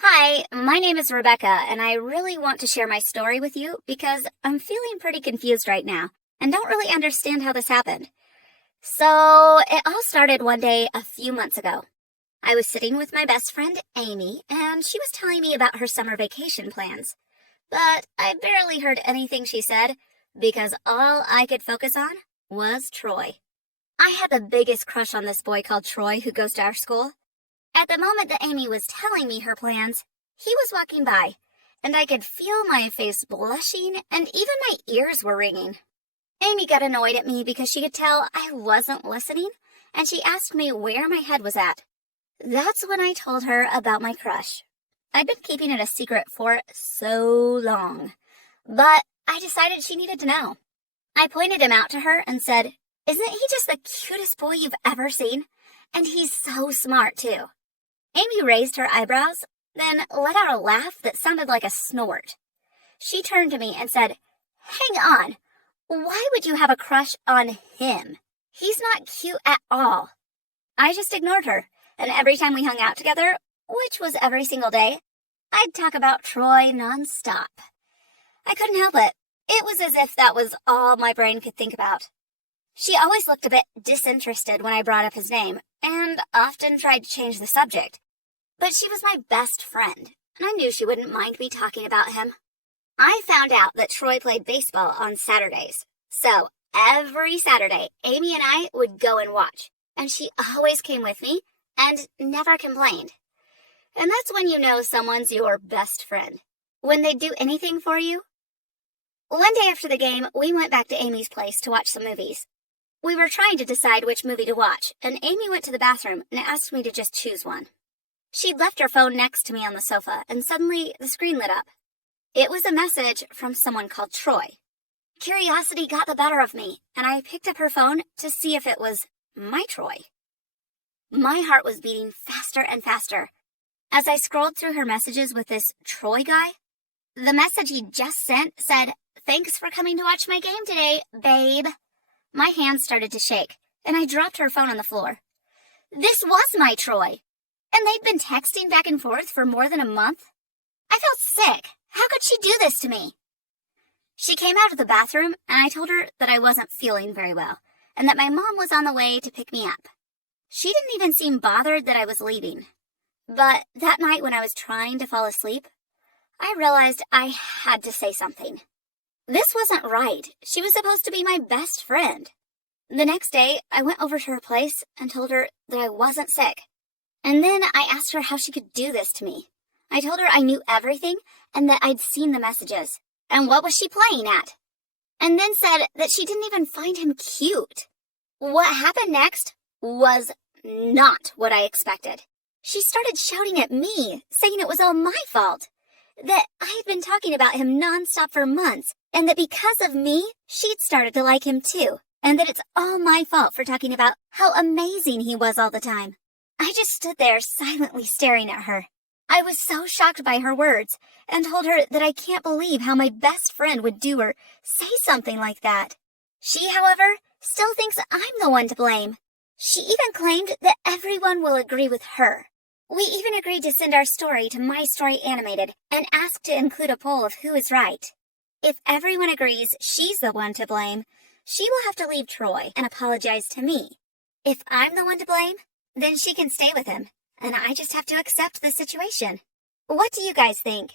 Hi, my name is Rebecca, and I really want to share my story with you because I'm feeling pretty confused right now and don't really understand how this happened. So, it all started one day a few months ago. I was sitting with my best friend, Amy, and she was telling me about her summer vacation plans. But I barely heard anything she said because all I could focus on was Troy. I had the biggest crush on this boy called Troy who goes to our school. At the moment that Amy was telling me her plans, he was walking by, and I could feel my face blushing and even my ears were ringing. Amy got annoyed at me because she could tell I wasn't listening, and she asked me where my head was at. That's when I told her about my crush. I'd been keeping it a secret for so long, but I decided she needed to know. I pointed him out to her and said, "Isn't he just the cutest boy you've ever seen? And he's so smart, too." Amy raised her eyebrows, then let out a laugh that sounded like a snort. She turned to me and said, "Hang on, why would you have a crush on him? He's not cute at all." I just ignored her, and every time we hung out together, which was every single day, I'd talk about Troy nonstop. I couldn't help it. It was as if that was all my brain could think about. She always looked a bit disinterested when I brought up his name, and often tried to change the subject. But she was my best friend, and I knew she wouldn't mind me talking about him. I found out that Troy played baseball on Saturdays. So every Saturday, Amy and I would go and watch, and she always came with me and never complained. And that's when you know someone's your best friend, when they do anything for you. One day after the game, we went back to Amy's place to watch some movies. We were trying to decide which movie to watch, and Amy went to the bathroom and asked me to just choose one. She'd left her phone next to me on the sofa, and suddenly the screen lit up. It was a message from someone called Troy. Curiosity got the better of me, and I picked up her phone to see if it was my Troy. My heart was beating faster and faster. As I scrolled through her messages with this Troy guy, the message he'd just sent said, "Thanks for coming to watch my game today, babe." My hands started to shake, and I dropped her phone on the floor. This was my Troy, and they'd been texting back and forth for more than a month. I felt sick. How could she do this to me? She came out of the bathroom, and I told her that I wasn't feeling very well, and that my mom was on the way to pick me up. She didn't even seem bothered that I was leaving. But that night when I was trying to fall asleep, I realized I had to say something. This wasn't right. She was supposed to be my best friend. The next day, I went over to her place and told her that I wasn't sick. And then I asked her how she could do this to me. I told her I knew everything and that I'd seen the messages. And what was she playing at? And then said that she didn't even find him cute. What happened next was not what I expected. She started shouting at me, saying it was all my fault. That I had been talking about him nonstop for months, and that because of me, she'd started to like him too, and that it's all my fault for talking about how amazing he was all the time. I just stood there silently staring at her. I was so shocked by her words, and told her that I can't believe how my best friend would do or say something like that. She, however, still thinks I'm the one to blame. She even claimed that everyone will agree with her. We even agreed to send our story to My Story Animated and ask to include a poll of who is right. If everyone agrees she's the one to blame, she will have to leave Troy and apologize to me. If I'm the one to blame, then she can stay with him, and I just have to accept the situation. What do you guys think?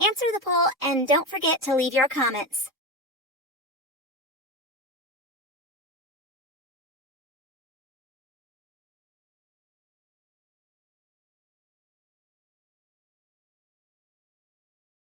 Answer the poll and don't forget to leave your comments.